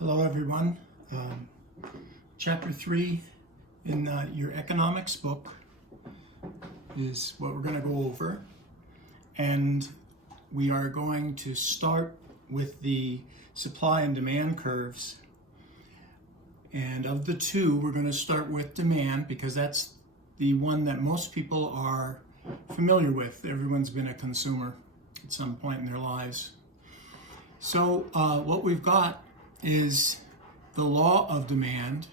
Hello, everyone. Chapter 3 in your economics book is what we're going to go over. And we are going to start with the supply and demand curves. And of the two, we're going to start with demand because that's the one that most people are familiar with. Everyone's been a consumer at some point in their lives. So what we've got is the law of demand,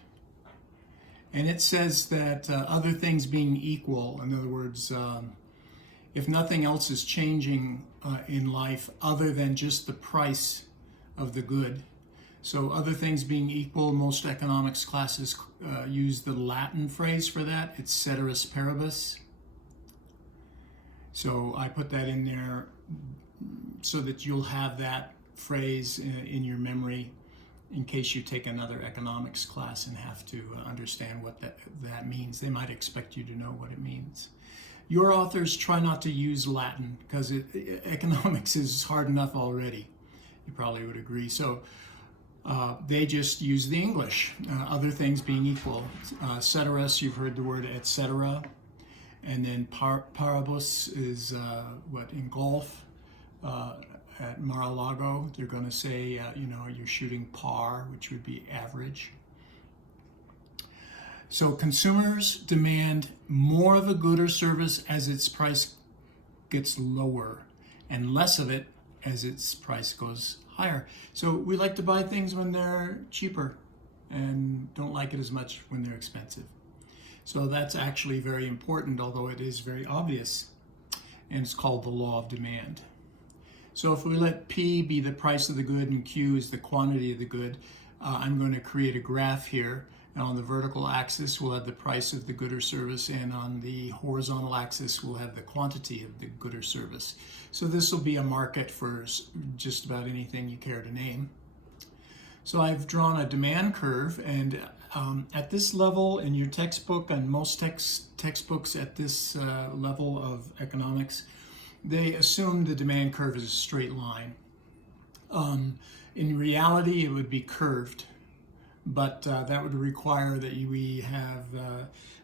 and it says that other things being equal, in other words, if nothing else is changing in life other than just the price of the good, so other things being equal, most economics classes use the Latin phrase for that. It's ceteris paribus. So I put that in there so that you'll have that phrase in your memory in case you take another economics class and have to understand what that means. They might expect you to know what it means. Your authors try not to use Latin because economics is hard enough already. You probably would agree. So they just use the English, other things being equal. Ceteris, you've heard the word et cetera. And then paribus is what engulf. At Mar-a-Lago, they're going to say, you're shooting par, which would be average. So consumers demand more of a good or service as its price gets lower, and less of it as its price goes higher. So we like to buy things when they're cheaper and don't like it as much when they're expensive. So that's actually very important, although it is very obvious, and it's called the law of demand. So if we let P be the price of the good and Q is the quantity of the good, I'm going to create a graph here. And on the vertical axis, we'll have the price of the good or service, and on the horizontal axis, we'll have the quantity of the good or service. So this will be a market for just about anything you care to name. So I've drawn a demand curve, and at this level in your textbook, and most textbooks at this level of economics, they assume the demand curve is a straight line. In reality, it would be curved, but that would require that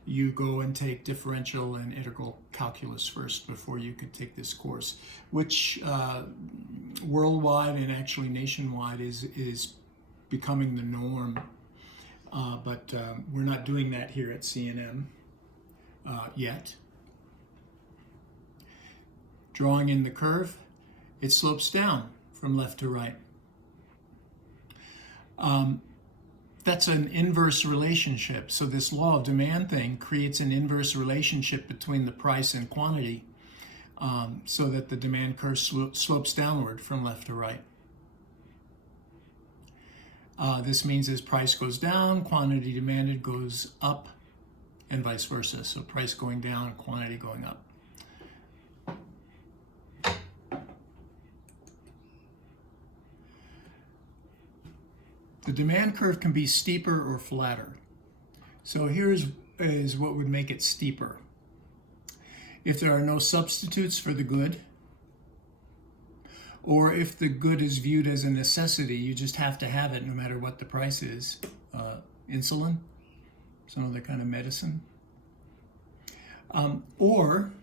you go and take differential and integral calculus first before you could take this course, which worldwide and actually nationwide is becoming the norm. But we're not doing that here at CNM yet. Drawing in the curve, it slopes down from left to right. That's an inverse relationship. So this law of demand thing creates an inverse relationship between the price and quantity, so that the demand curve slopes downward from left to right. This means as price goes down, quantity demanded goes up, and vice versa. So price going down, quantity going up. The demand curve can be steeper or flatter. So here's what would make it steeper. If there are no substitutes for the good, or if the good is viewed as a necessity, you just have to have it no matter what the price is. Insulin, some other kind of medicine. Or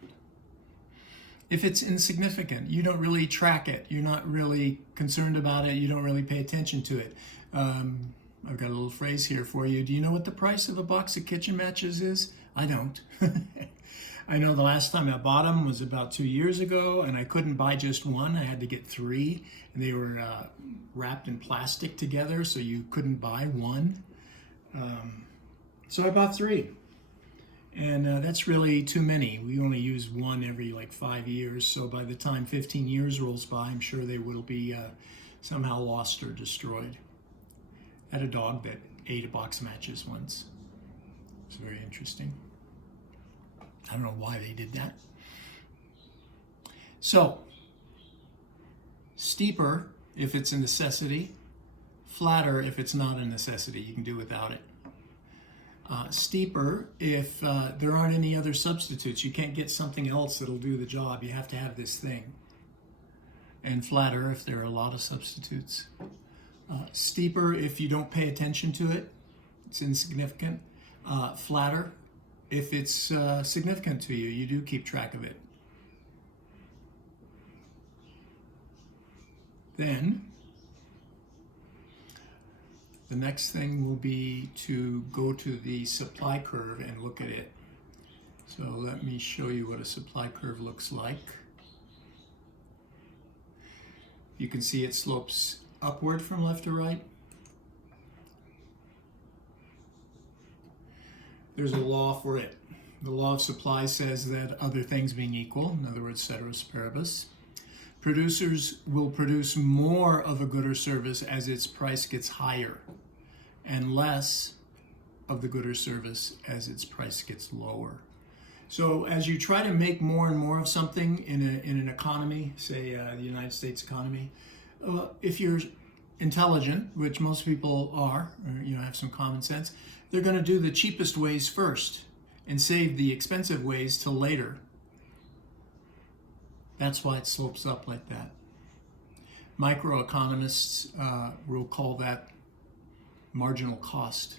if it's insignificant, you don't really track it, you're not really concerned about it, you don't really pay attention to it. I've got a little phrase here for you. Do you know what the price of a box of kitchen matches is? I don't. I know the last time I bought them was about 2 years ago, and I couldn't buy just one. I had to get 3, and they were wrapped in plastic together, so you couldn't buy one. So I bought 3. And that's really too many. We only use one every 5 years, so by the time 15 years rolls by, I'm sure they will be somehow lost or destroyed. I had a dog that ate a box of matches once. It's very interesting. I don't know why they did that. So, steeper if it's a necessity, flatter if it's not a necessity. You can do without it. Steeper if there aren't any other substitutes. You can't get something else that'll do the job. You have to have this thing. And flatter if there are a lot of substitutes. Steeper if you don't pay attention to it, it's insignificant. Flatter if it's significant to you, you do keep track of it. Then the next thing will be to go to the supply curve and look at it. So let me show you what a supply curve looks like. You can see it slopes upward from left to right. There's a law for it. The law of supply says that other things being equal, in other words, ceteris paribus, producers will produce more of a good or service as its price gets higher, and less of the good or service as its price gets lower. So as you try to make more and more of something in an economy, say the United States economy, if you're intelligent, which most people are, or have some common sense, they're going to do the cheapest ways first and save the expensive ways till later. That's why it slopes up like that. Microeconomists will call that marginal cost.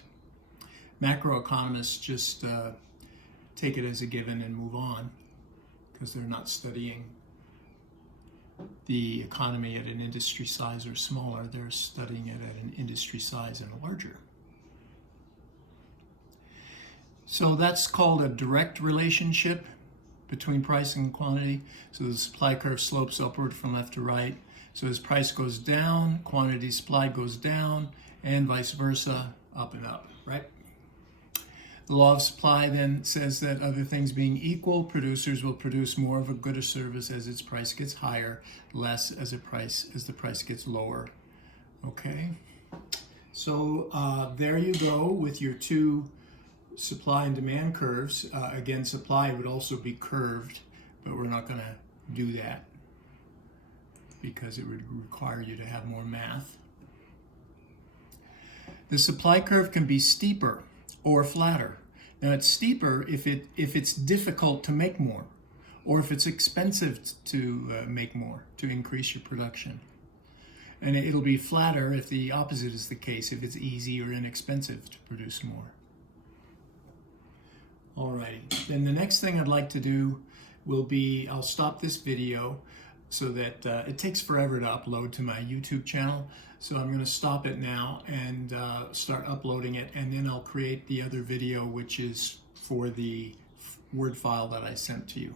Macroeconomists just take it as a given and move on because they're not studying the economy at an industry size or smaller. They're studying it at an industry size and larger. So that's called a direct relationship between price and quantity. So the supply curve slopes upward from left to right. So as price goes down, quantity supplied goes down, and vice versa, up and up, right? The law of supply then says that other things being equal, producers will produce more of a good or service as its price gets higher, less as the price gets lower. Okay, so there you go with your two supply and demand curves. Again, supply would also be curved, but we're not going to do that because it would require you to have more math. The supply curve can be steeper or flatter. Now it's steeper if it's difficult to make more, or if it's expensive to make more, to increase your production. And it'll be flatter if the opposite is the case, if it's easy or inexpensive to produce more. Alrighty, then the next thing I'd like to do will be, I'll stop this video so that it takes forever to upload to my YouTube channel. So I'm going to stop it now and start uploading it, and then I'll create the other video, which is for the Word file that I sent to you.